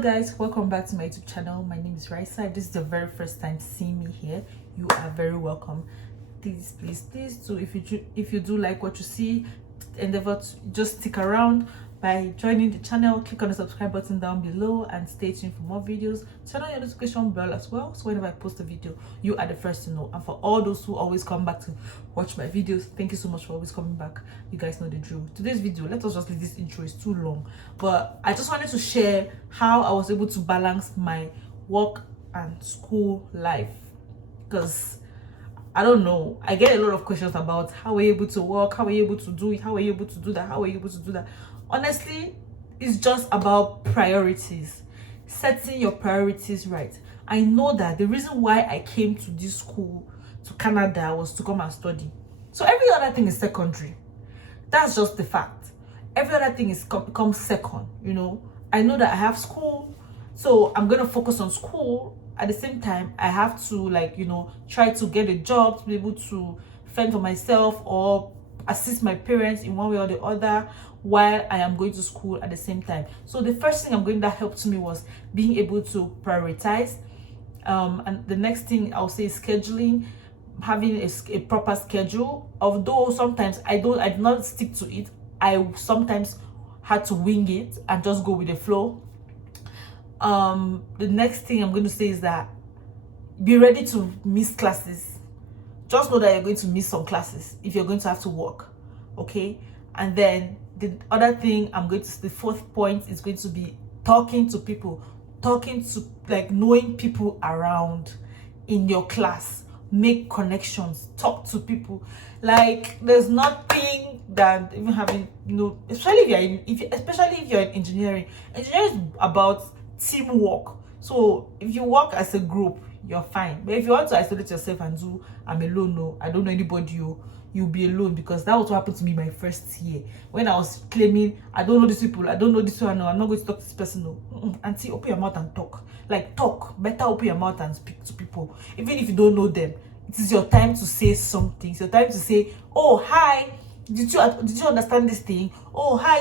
Hello guys, welcome back to my YouTube channel. My name is Raisa. If this is the very first time seeing me here, you are very welcome. Please do, if you do like what you see, endeavor to just stick around by joining the channel. Click on the subscribe button down below and stay tuned for more videos. Turn on your notification bell as well, so whenever I post a video, you are the first to know. And for all those who always come back to watch my videos, thank you so much for always coming back. You guys know the drill. Today's video, let us just leave this intro, is too long, but I just wanted to share how I was able to balance my work and school life, because I don't know, I get a lot of questions about how we're able to work, how we're able to do it, how we're able to do that, how we're able to do that. Honestly, it's just about priorities, setting your priorities right. I know that the reason why I came to this school, to Canada, was to come and study. So every other thing is secondary. That's just the fact. Every other thing is becomes second, you know. I know that I have school, so I'm going to focus on school. At the same time, I have to, like, you know, try to get a job to be able to fend for myself or assist my parents in one way or the other while I am going to school at the same time. So the first thing that helped me was being able to prioritize. And the next thing I'll say is scheduling, having a proper schedule. Although sometimes I do not stick to it, I sometimes had to wing it and just go with the flow. The next thing I'm going to say is that be ready to miss classes. Just know that you're going to miss some classes if you're going to have to work, okay? And then the other thing the fourth point is going to be talking to people, like knowing people around in your class. Make connections, talk to people. Like, there's nothing that even having, you know, especially if you're in engineering. Engineering is about teamwork. So if you work as a group, you're fine. But if you want to isolate yourself and do, I'm alone, no, I don't know anybody, you'll be alone. Because that was what happened to me my first year, when I was claiming I don't know these people, I don't know this one, no, I'm not going to talk to this person, no. Auntie, open your mouth and talk. Like, talk better, open your mouth and speak to people. Even if you don't know them, it is your time to say something. It's your time to say, oh, hi, did you understand this thing? Oh, hi,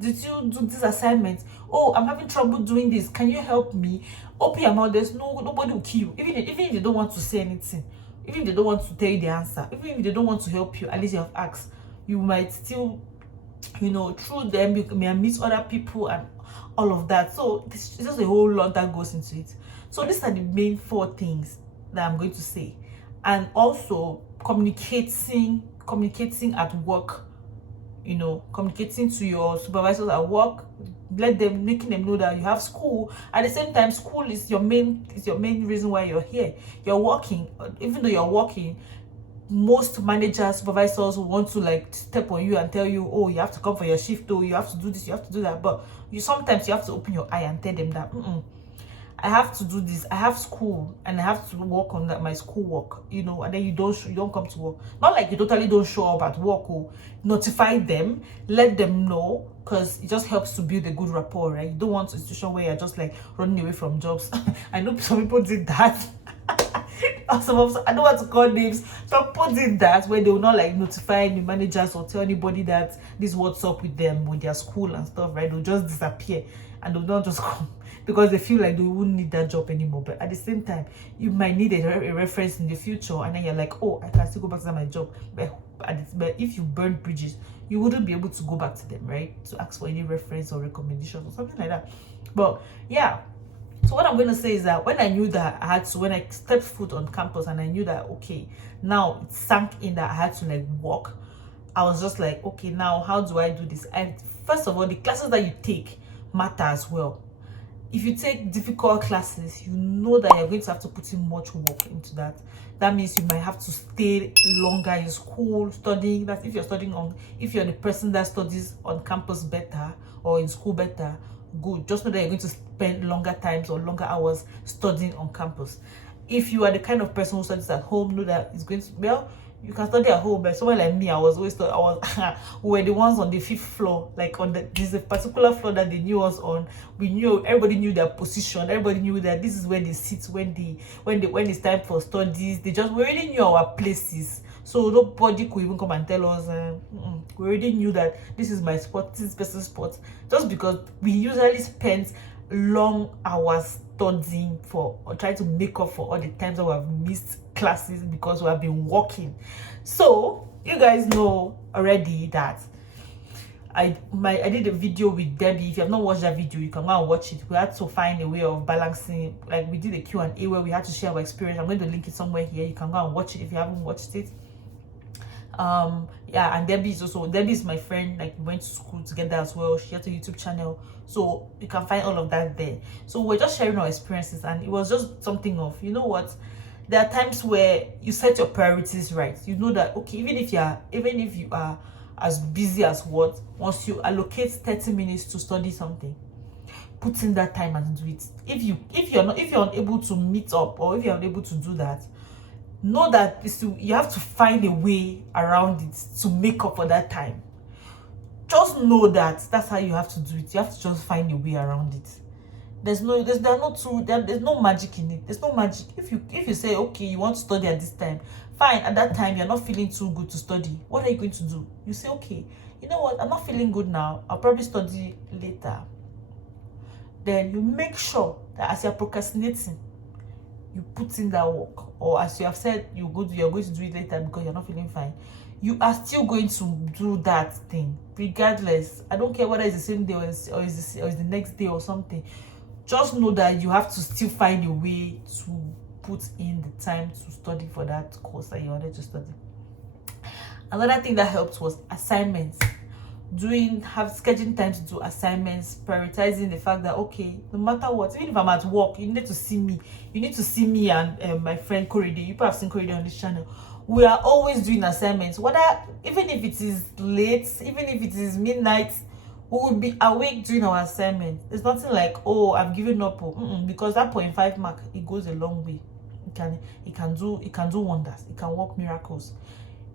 did you do this assignment? Oh, I'm having trouble doing this, can you help me? Open your mouth. There's nobody will kill you. Even if they don't want to say anything, even if they don't want to tell you the answer, even if they don't want to help you, at least you have asked. You might still, you know, through them you may meet other people and all of that. So it's just a whole lot that goes into it. So these are the main 4 things that I'm going to say. And also communicating at work, you know, communicating to your supervisors at work, making them know that you have school. At the same time, school is your main reason why you're here. You're working. Even though you're working, most managers, supervisors will want to, like, step on you and tell you, oh, you have to come for your shift, oh, you have to do this, you have to do that. But sometimes you have to open your eye and tell them that I have to do this. I have school and I have to work on my school work, you know. And then you don't come to work. Not like you totally don't show up at work, or notify them, let them know, because it just helps to build a good rapport, right? You don't want a situation where you're just like running away from jobs. I know some people did that. I don't want to call names. Some people did that, where they will not, like, notify any managers or tell anybody that this is what's up with them, with their school and stuff, right? They'll just disappear and they'll not just come because they feel like they wouldn't need that job anymore. But at the same time, you might need a reference in the future, and then you're like, oh, I can still go back to my job. But if you burn bridges, you wouldn't be able to go back to them, right? To ask for any reference or recommendation or something like that. But yeah. So what I'm going to say is that when I stepped foot on campus and I knew that, okay, now it sank in that I had to, like, walk, I was just like, okay, now how do I do this? First of all, the classes that you take matter as well. If you take difficult classes, you know that you're going to have to put in much work into that. That means you might have to stay longer in school studying. That's if you're the person that studies on campus better or in school better, good. Just know that you're going to spend longer times or longer hours studying on campus. If you are the kind of person who studies at home, know that it's going to, well, you can study at home. But someone like me, we were the ones on the 5th floor. Like, there's a particular floor that they knew us on. Everybody knew their position. Everybody knew that this is where they sit when it's time for studies. We already knew our places. So nobody could even come and tell us, we already knew that this is my spot, this is person's spot. Just because we usually spend long hours studying for, or trying to make up for all the times that we have missed classes because we have been working. So you guys know already that I did a video with Debbie. If you have not watched that video, you can go and watch it. We had to find a way of balancing, like we did a Q&A where we had to share our experience. I'm going to link it somewhere here. You can go and watch it if you haven't watched it. Yeah, and Debbie is my friend. Like, we went to school together as well. She has a YouTube channel, so you can find all of that there. So we're just sharing our experiences, and it was just something of, you know what, there are times where you set your priorities right. You know that, okay, even if you are as busy as what, once you allocate 30 minutes to study something, put in that time and do it. If you're unable to meet up, or if you're unable to do that, know that you have to find a way around it to make up for that time. Just know that that's how you have to do it. You have to just find a way around it. There's no magic in it. There's no magic. If you say, okay, you want to study at this time, fine. At that time you're not feeling too good to study, what are you going to do? You say, okay, you know what, I'm not feeling good now, I'll probably study later. Then you make sure that as you're procrastinating, you put in that work. Or as you have said, you're going to do it later because you're not feeling fine, you are still going to do that thing regardless. I don't care whether it's the same day or is the next day or something. Just know that you have to still find a way to put in the time to study for that course that you wanted to study. Another thing that helped was assignments. Scheduling time to do assignments, prioritizing the fact that, okay, no matter what, even if I'm at work, you need to see me. You need to see me and my friend Korede. You probably have seen Korede on this channel. We are always doing assignments. Even if it is late, even if it is midnight, we will be awake doing our assignment. It's nothing like, oh, I've given up. Because that 0.5 mark, it goes a long way. It can do wonders. It can work miracles.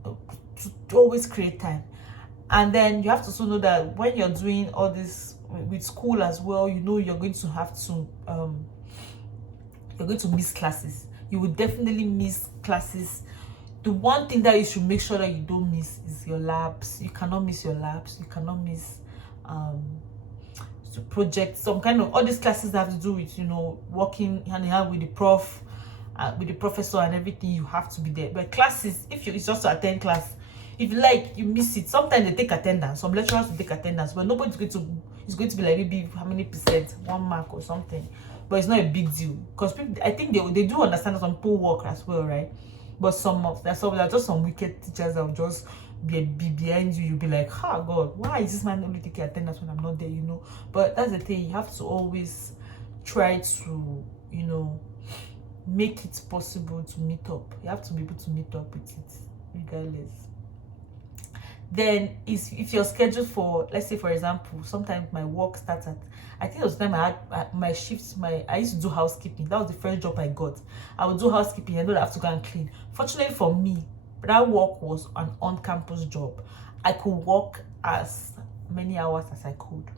To always create time. And then you have to also know that when you're doing all this with school as well, you know you're going to have to miss classes. You will definitely miss classes. The one thing that you should make sure that you don't miss is your labs. You cannot miss your labs. You cannot miss projects, some kind of all these classes that have to do with, you know, working hand in hand with the prof, with the professor and everything. You have to be there. But classes, it's just to attend class, if you like, you miss it. Sometimes they take attendance. Some lecturers will take attendance, but nobody's going to. It's going to be like maybe how many percent, 1 mark or something. But it's not a big deal because people, I think they do understand that some people work as well, right? But there are just some wicked teachers that will just be behind you. You'll be like, oh God, why is this man only taking attendance when I'm not there? You know. But that's the thing. You have to always try to, you know, make it possible to meet up. You have to be able to meet up with it, regardless. Then if you're scheduled for, let's say for example, sometimes my work starts at, I think it was the time I had my shifts, I used to do housekeeping. That was the first job I got. I would do housekeeping. I know that I have to go and clean. Fortunately for me, that work was an on-campus job. I could work as many hours as I could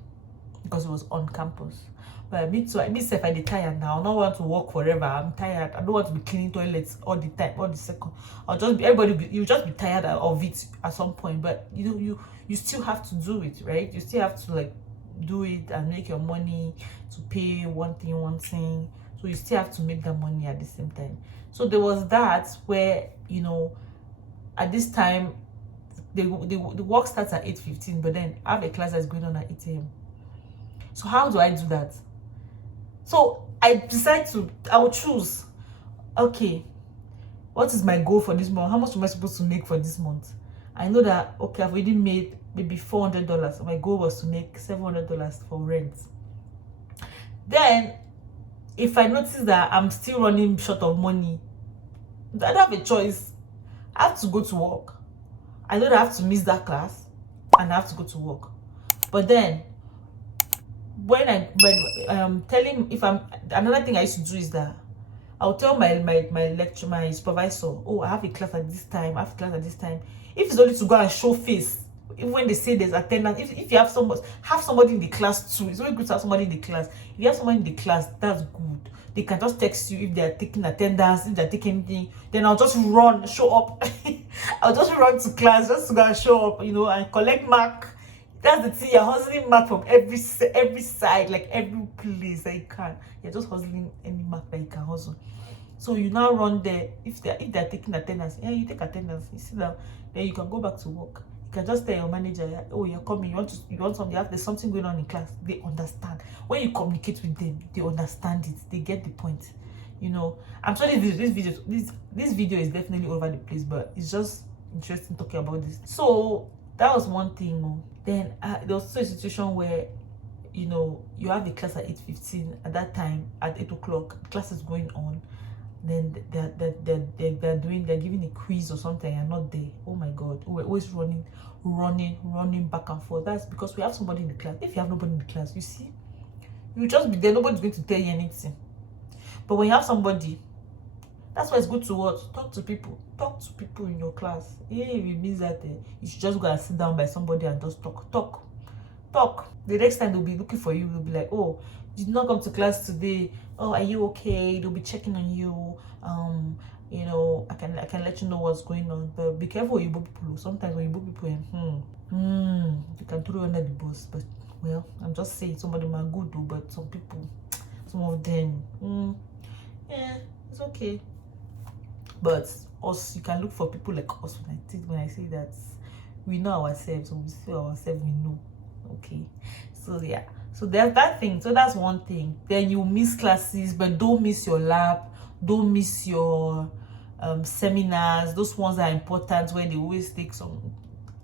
because it was on campus. But me too, I myself, I get tired now. I don't want to work forever. I'm tired. I don't want to be cleaning toilets all the time, all the second. You just be tired of it at some point. But you still have to do it, right? You still have to like do it and make your money to pay one thing. So you still have to make that money at the same time. So there was that where, you know, at this time the work starts at 8:15, but then I have a class that's going on at 8 a.m. So how do I do that? So I will choose, okay, what is my goal for this month? How much am I supposed to make for this month? I know that, okay, I've already made maybe $400. My goal was to make $700 for rent. Then, if I notice that I'm still running short of money, I don't have a choice. I have to go to work. I know that I have to miss that class and I have to go to work. But then, another thing I used to do is that I'll tell my supervisor, oh, I have a class at this time, If it's only to go and show face, even when they say there's attendance, if you have somebody in the class too, it's very good to have somebody in the class. If you have somebody in the class, that's good. They can just text you if they're taking attendance, if they're taking anything. Then I'll just show up. I'll just run to class just to go and show up, you know, and collect mark. That's the thing. You're hustling mark from every side, like every place that you can. You're just hustling any mark that you can hustle. So you now run there. If they're taking attendance, yeah, you take attendance. You sit down. Then you can go back to work. You can just tell your manager, oh, you're coming. You want something. There's something going on in class. They understand. When you communicate with them, they understand it. They get the point. You know. I'm sorry, this video is definitely all over the place, but it's just interesting talking about this. So that was one thing. Then there was also a situation where, you know, you have a class at 8:15. At that time, at 8 o'clock, the class is going on. Then they're giving a quiz or something. You're not there. Oh my God, we're always running back and forth. That's because we have somebody in the class. If you have nobody in the class, you see, you just be there. Nobody's going to tell you anything. But when you have somebody, that's why it's good to what? Talk to people in your class. Yeah, if it means that you should just go and sit down by somebody and just talk. The next time they'll be looking for you. They'll be like, oh, you did not come to class today. Oh, are you okay? They'll be checking on you. You know, I can let you know what's going on. But be careful with Igbo people. Sometimes when Igbo people, you can throw under the bus. But well, I'm just saying, some of them are good though, but some people, some of them, yeah, it's okay. But us, you can look for people like us. When I say that, we know ourselves. When we see ourselves, we know. Okay, so yeah, so there's that thing. So that's one thing. Then you miss classes, but don't miss your lab. Don't miss your seminars. Those ones are important, where they always take some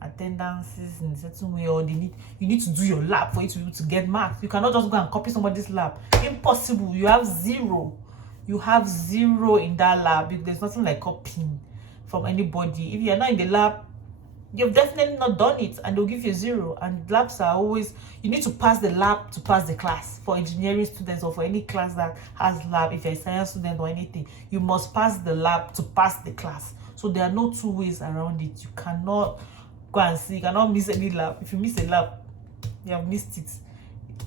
attendances in a certain way, or you need to do your lab for you to get marks. You cannot just go and copy somebody's lab. Impossible. You have zero in that lab. There's nothing like copying from anybody. If you're not in the lab, you've definitely not done it, and they'll give you 0. And labs are always, you need to pass the lab to pass the class. For engineering students, or for any class that has lab, if you're a science student or anything, you must pass the lab to pass the class. So there are no two ways around it. You cannot go and see, you cannot miss any lab. If you miss a lab, you have missed it.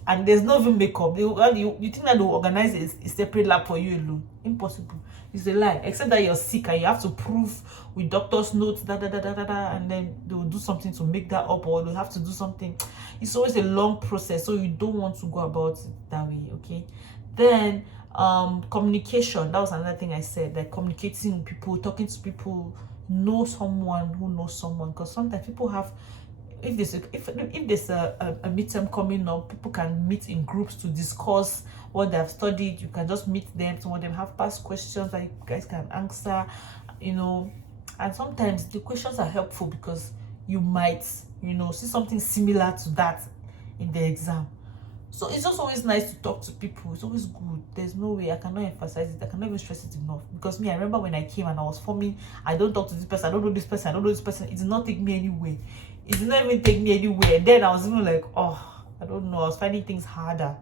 And there's no even makeup. You think that they'll organize a separate lab for you alone? Impossible. It's a lie. Except that you're sick and you have to prove with doctor's notes, and then they'll do something to make that up, or they'll have to do something. It's always a long process, so you don't want to go about it that way. Okay. Then communication. That was another thing I said. Like communicating with people, talking to people, know someone who knows someone, because sometimes people have. If there's a midterm coming up, people can meet in groups to discuss what they have studied. You can just meet them. Some of them have past questions that you guys can answer, you know. And sometimes the questions are helpful because you might, you know, see something similar to that in the exam. So it's just always nice to talk to people. It's always good. There's no way, I cannot emphasize it. I cannot even stress it enough. Because me, I remember when I came and I was forming, I don't talk to this person, I don't know this person, I don't know this person. It did not take me anywhere. It did not even take me anywhere. And then I was even like, oh, I don't know. I was finding things harder.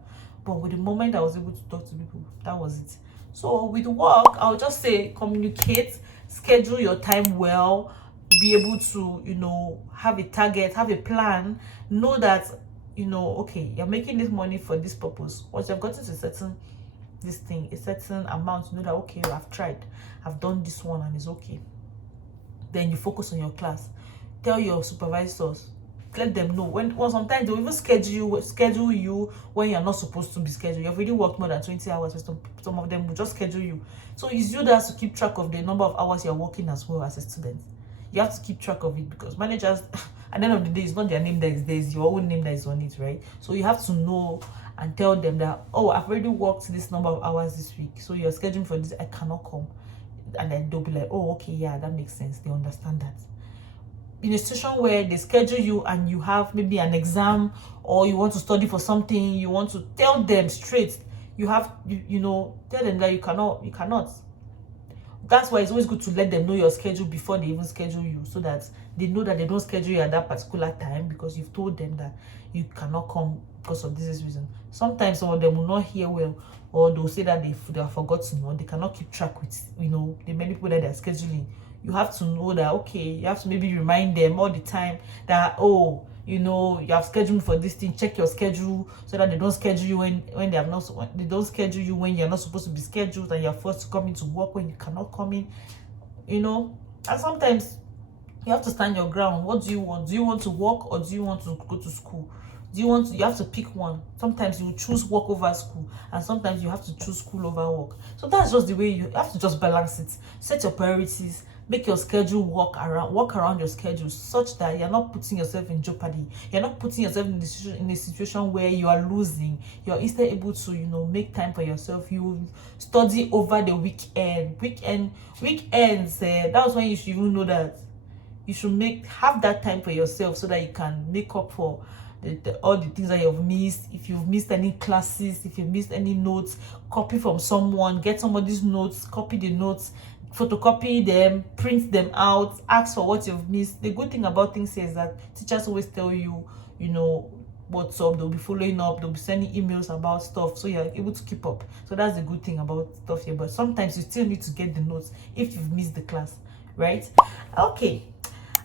But with the moment I was able to talk to people, that was it. So with work, I'll just say communicate, schedule your time well, be able to, you know, have a target, have a plan, know that, you know, okay, you're making this money for this purpose. Once you've gotten to a certain amount, you know that, okay, I've tried, I've done this one and it's okay. Then you focus on your class. Tell your supervisors, let them know. When sometimes they'll even schedule you when you're not supposed to be scheduled. You've already worked more than 20 hours. Some of them will just schedule you. So it's you that has to keep track of the number of hours you're working as well as a student. You have to keep track of it, because managers, at the end of the day, it's not their name that is there, it's your own name that is on it, right? So you have to know and tell them that, oh, I've already worked this number of hours this week, so you're scheduling for this, I cannot come. And then they'll be like, oh, okay, yeah, that makes sense. They understand that. In a situation where they schedule you and you have maybe an exam, or you want to study for something, you want to tell them straight, you know, tell them that you cannot. That's why it's always good to let them know your schedule before they even schedule you, so that they know that they don't schedule you at that particular time because you've told them that you cannot come because of this reason. Sometimes some of them will not hear well, or they'll say that they have forgotten, or they cannot keep track with, you know, the many people that they're scheduling. You have to know that, okay, you have to maybe remind them all the time that, oh, you know, you have scheduled for this thing, check your schedule, so that they don't schedule you when they don't schedule you when you're not supposed to be scheduled, and you're forced to come into work when you cannot come in, you know. And sometimes You have to stand your ground. What do you want? Do you want to work, or do you want to go to school? You have to pick one. Sometimes you choose work over school, and sometimes you have to choose school over work. So that's just the way you have to just balance it. Set your priorities, make your schedule work around your schedule, such that you're not putting yourself in jeopardy. You're not putting yourself in a situation where you are losing. You're instead able to, make time for yourself. You study over the weekends. That's when you should even know that you should have that time for yourself, so that you can make up for all the things that you've missed. If you've missed any classes, if you've missed any notes, copy from someone, get somebody's notes, copy the notes, photocopy them, print them out, ask for what you've missed. The good thing about things here is that teachers always tell you, what's up. They'll be following up, they'll be sending emails about stuff, so you're able to keep up. So that's the good thing about stuff here. But sometimes you still need to get the notes if you've missed the class, right? Okay,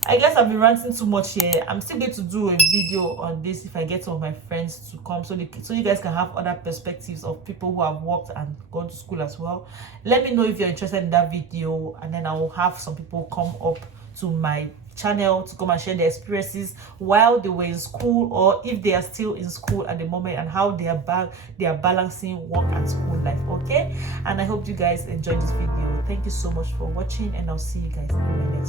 I guess I've been ranting too much here. I'm still going to do a video on this if I get some of my friends to come, so you guys can have other perspectives of people who have worked and gone to school as well. Let me know if you're interested in that video, and then I will have some people come up to my channel to come and share their experiences while they were in school, or if they are still in school at the moment, and how they are balancing work and school life. Okay, and I hope you guys enjoyed this video. Thank you so much for watching, and I'll see you guys in my next